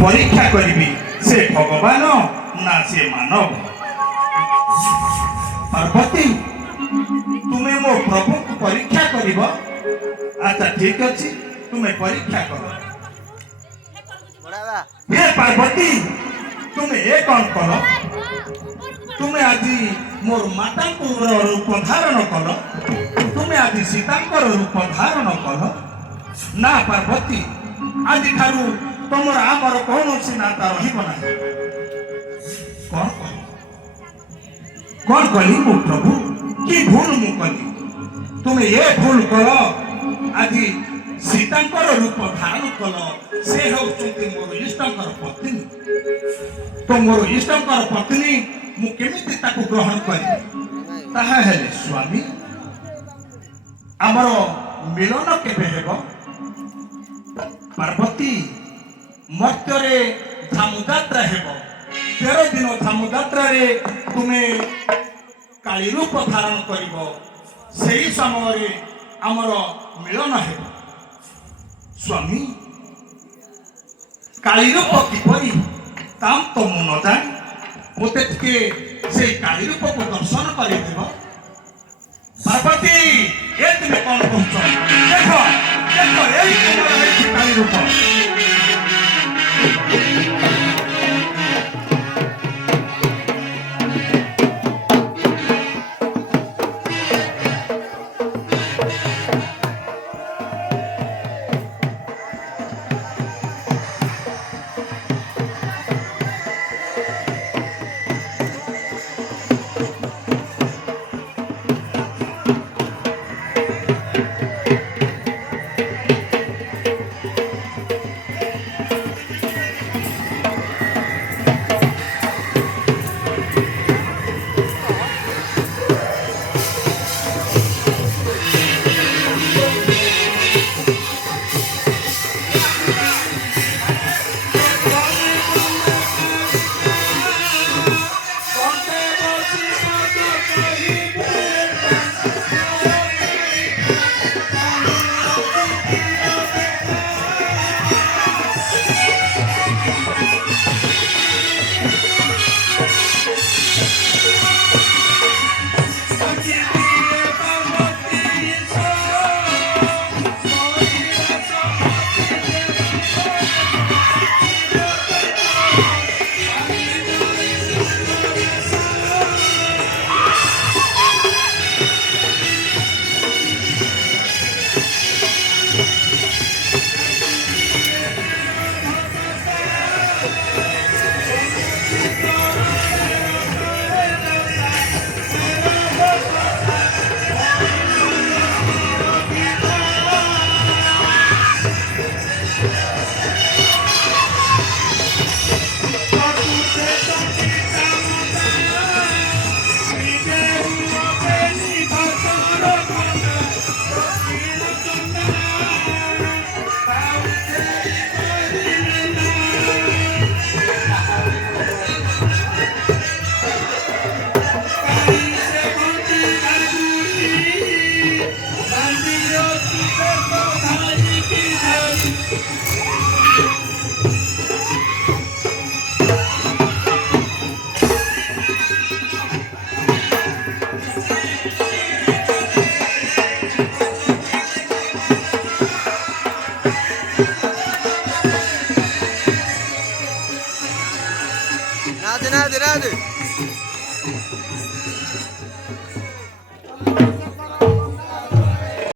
परीक्षा करी से भगवान ना से मानव। पार्वती तुम्हें मो प्रभु को परीक्षा करिब। अच्छा ठीक अच्छे तुम्हें परीक्षा कर। हे पार्वती तुम्हें ये कौन कल तुम्हें आज मोर माता रूप धारण कल तुम्हें आज सीता रूप धारण कल ना पार्वती आज ठारू तुम आमर कौन सी नाता रहा कौन कली मो प्रभु कि भूल मु कली तुम्हें ये भूल कर आज सीतांकर रूप धारण कल से होउछन्ति मोर इष्टंकर पत्नी तो मोर इष्टंकर पत्नी मु केमिति ताकू ग्रहण करी ताहा हेले स्वामी आमर मिलन केबे हेबो। पार्वती मर्त्य धामुजात्रा हेबो 13 दिन धामुजात्रा रे तुम्हें काली रूप धारण करिबो सेही समय आमर मिलन हेबो। स्वामी काली रूप किपरि ताम तो मु न जान मते टिके से काली रूप को दर्शन करि देबो। पार्वती ए तुम कौन कहछ देखो देखो एई तुम्हारा है काली रूप। राधे राधे राधे